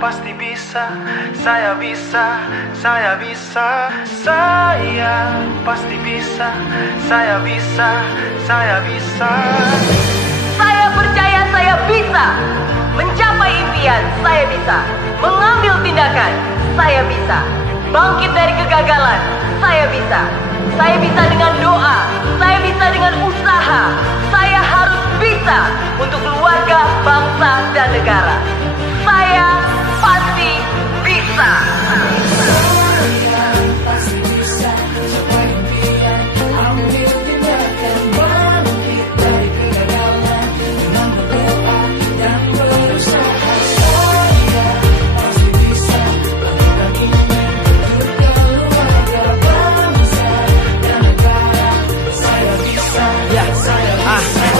pasti bisa, saya bisa, saya bisa. Saya pasti bisa, saya bisa, saya bisa. Saya percaya saya bisa mencapai impian, saya bisa mengambil tindakan, saya bisa bangkit dari kegagalan, saya bisa. Saya bisa dengan doa, saya bisa dengan usaha. Saya harus bisa untuk keluarga, bangsa, dan negara. Saya pasti bisa.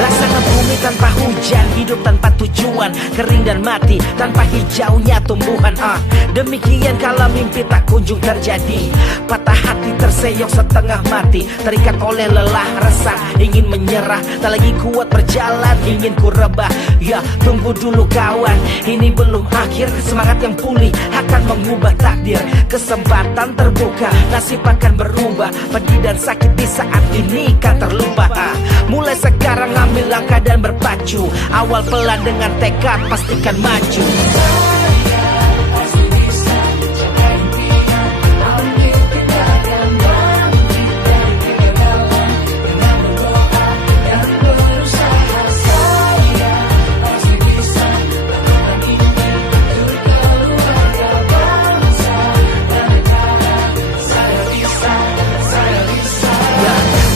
Laksana bumi tanpa hujan, hidup tanpa tujuan, kering dan mati tanpa hijaunya tumbuhan. Demikian kala mimpi tak kunjung terjadi, patah hati terseok setengah mati, terikat oleh lelah resah, ingin menyerah, tak lagi kuat berjalan, ingin ku rebah. Ya tunggu dulu kawan, ini belum akhir, semangat yang pulih akan mengubah takdir. Kesempatan terbuka, nasib akan berubah, pedih dan sakit di saat ini kan terlupa. Mulai sekarang ambil langkah dan berpacu, awal pelan dengan tekad pastikan maju.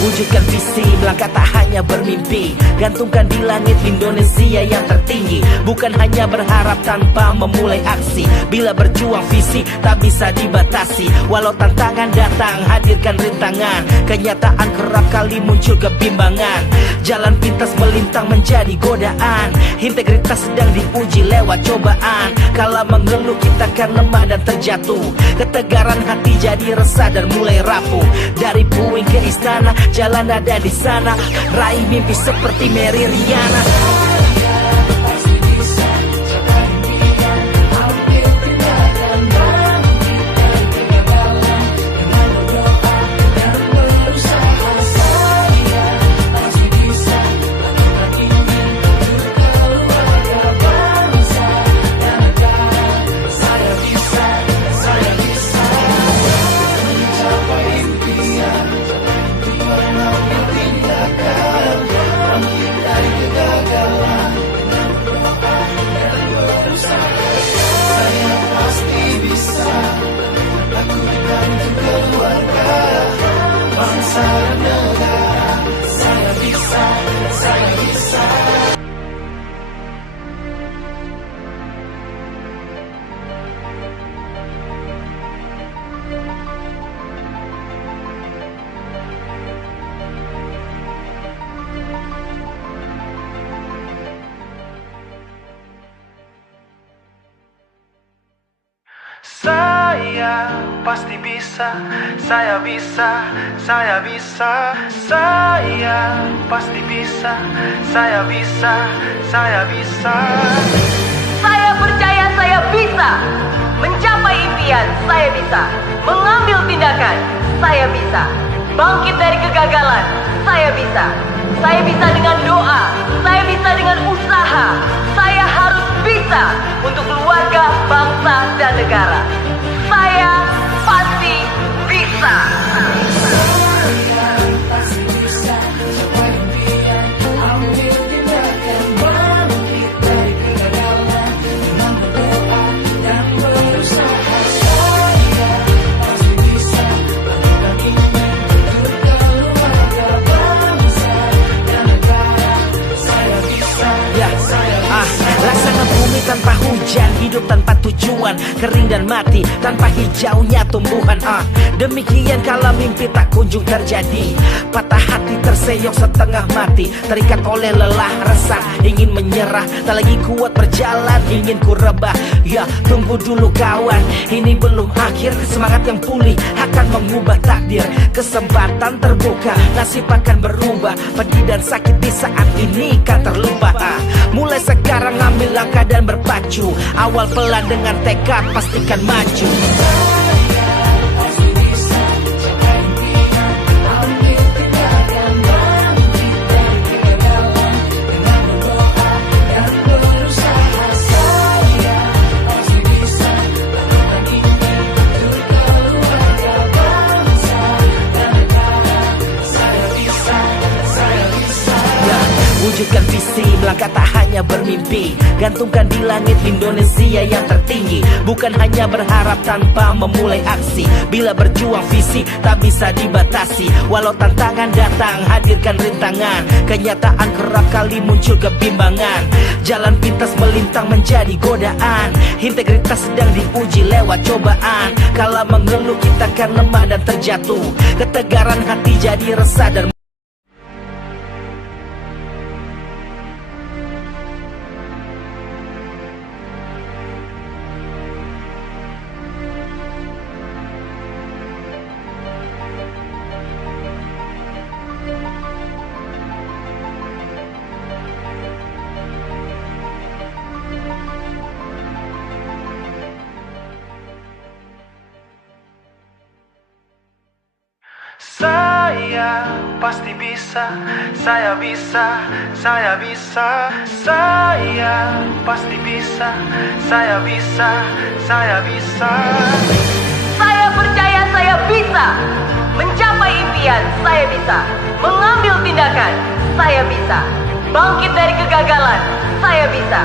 Wujudkan visi, melangkah tak hanya bermimpi, gantungkan di langit Indonesia yang tertinggi. Bukan hanya berharap tanpa memulai aksi, bila berjuang visi tak bisa dibatasi. Walau tantangan datang, hadirkan rintangan, kenyataan kerap kali muncul kebimbangan. Jalan pintas melintang menjadi godaan, integritas sedang diuji lewat cobaan. Kala mengeluh kita kan lemah dan terjatuh, ketegaran hati jadi resah dan mulai rapuh. Dari puing ke istana, jalan ada di sana, raih mimpi seperti Mary Riana. Saya pasti bisa, saya bisa, saya bisa. Saya pasti bisa, saya bisa, saya bisa. Saya percaya saya bisa mencapai impian, saya bisa mengambil tindakan, saya bisa bangkit dari kegagalan, saya bisa. Saya bisa dengan doa, saya bisa dengan usaha. Saya harus bisa untuk keluarga, bangsa, dan negara. Saya pasti bisa. Laksana bumi tanpa hujan, hidup tanpa tujuan, kering dan mati tanpa hijaunya tumbuhan. Demikian kala mimpi tak kunjung terjadi, patah hati terseok setengah mati, terikat oleh lelah resah, ingin menyerah, tak lagi kuat berjalan, ingin ku rebah. Ya tunggu dulu kawan, ini belum akhir, semangat semangat yang pulih akan mengubah takdir. Kesempatan terbuka, nasib akan berubah. Pedih dan sakit di saat ini kan terlupa. Mulai sekarang ambil langkah dan berpacu. Awal pelan dengan tekad, pastikan maju. Wujudkan visi, melangkah tak hanya bermimpi. Gantungkan di langit Indonesia yang tertinggi. Bukan hanya berharap tanpa memulai aksi. Bila berjuang visi tak bisa dibatasi. Walau tantangan datang, hadirkan rintangan. Kenyataan kerap kali muncul kebimbangan. Jalan pintas melintang menjadi godaan. Integritas sedang diuji lewat cobaan. Kala mengeluh kita kan lemah dan terjatuh. Ketegaran hati jadi resah dan Saya pasti bisa, saya bisa, saya bisa. Saya pasti bisa, saya bisa, saya bisa. Saya percaya saya bisa mencapai impian, saya bisa mengambil tindakan, saya bisa bangkit dari kegagalan, saya bisa.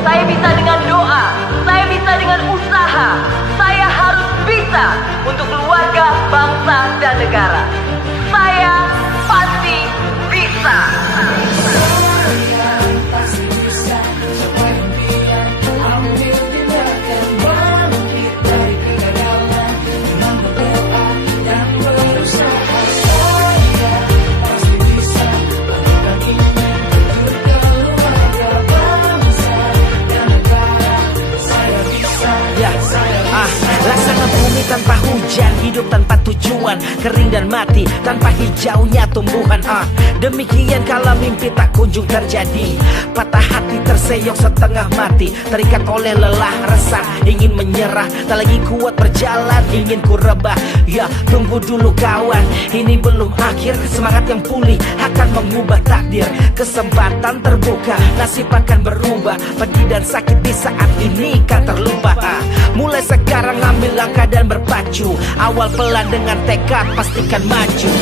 Saya bisa dengan doa, saya bisa dengan usaha. Saya harus bisa untuk keluarga, bangsa, dan negara. Saya pasti bisa. Laksana bumi tanpa hujan, hidup tanpa tujuan, kering dan mati tanpa hijaunya tumbuhan. Demikian kala mimpi tak kunjung terjadi. Patah hati terseok setengah mati, terikat oleh lelah resah, ingin menyerah, tak lagi kuat berjalan, ingin ku rebah. Ya tunggu dulu kawan, ini belum akhir. Semangat yang pulih akan mengubah takdir. Kesempatan terbuka, nasib akan berubah. Pedih dan sakit di saat ini kan terlupa. Mulai sekarang ambil langkah dan berpacu. Awal pelan dengan tekad, pastikan maju.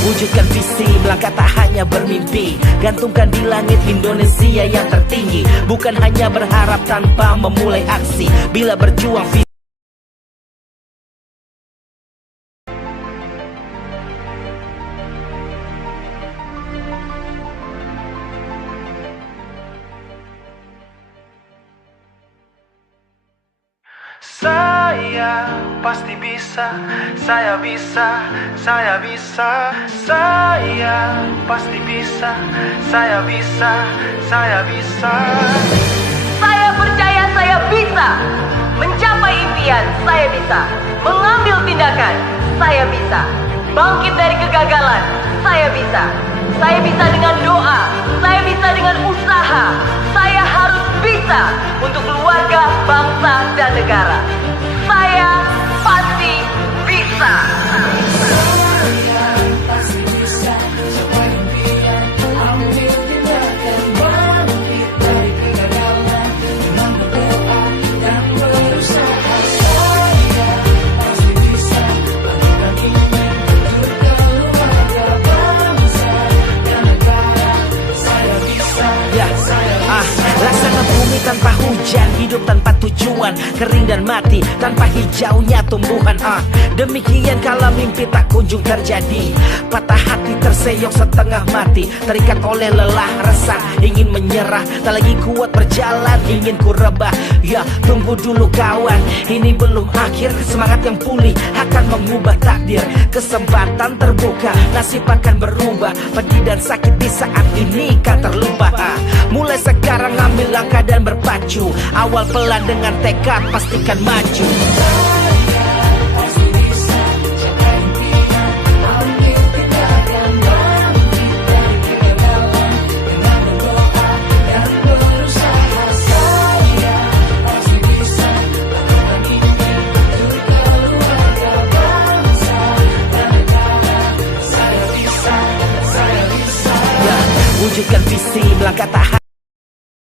Wujudkan visi, melangkah tak hanya bermimpi. Gantungkan di langit Indonesia yang tertinggi. Bukan hanya berharap tanpa memulai aksi. Bila berjuang visi Saya pasti bisa, saya bisa, saya bisa. Saya pasti bisa, saya bisa, saya bisa. Saya percaya saya bisa mencapai impian, saya bisa mengambil tindakan, saya bisa bangkit dari kegagalan, saya bisa. Saya bisa dengan doa, saya bisa dengan usaha. Saya harus bisa untuk keluarga, bangsa, dan negara. Saya pasti bisa. Ya, bumi tanpa hujan, hidup tanpa tujuan, kering dan mati tanpa hijaunya tumbuhan. Demikian kala mimpi tak kunjung terjadi, patah hati terseok setengah mati, terikat oleh lelah resah, ingin menyerah, tak lagi kuat berjalan, ingin ku rebah. Ya tunggu dulu kawan, ini belum akhir, semangat yang pulih akan mengubah takdir. Kesempatan terbuka, nasib akan berubah, pedih dan sakit di saat ini kan terlupa. Mulai sekarang ambil langkah dan berpacu, awal pelan dengan tekad pastikan maju.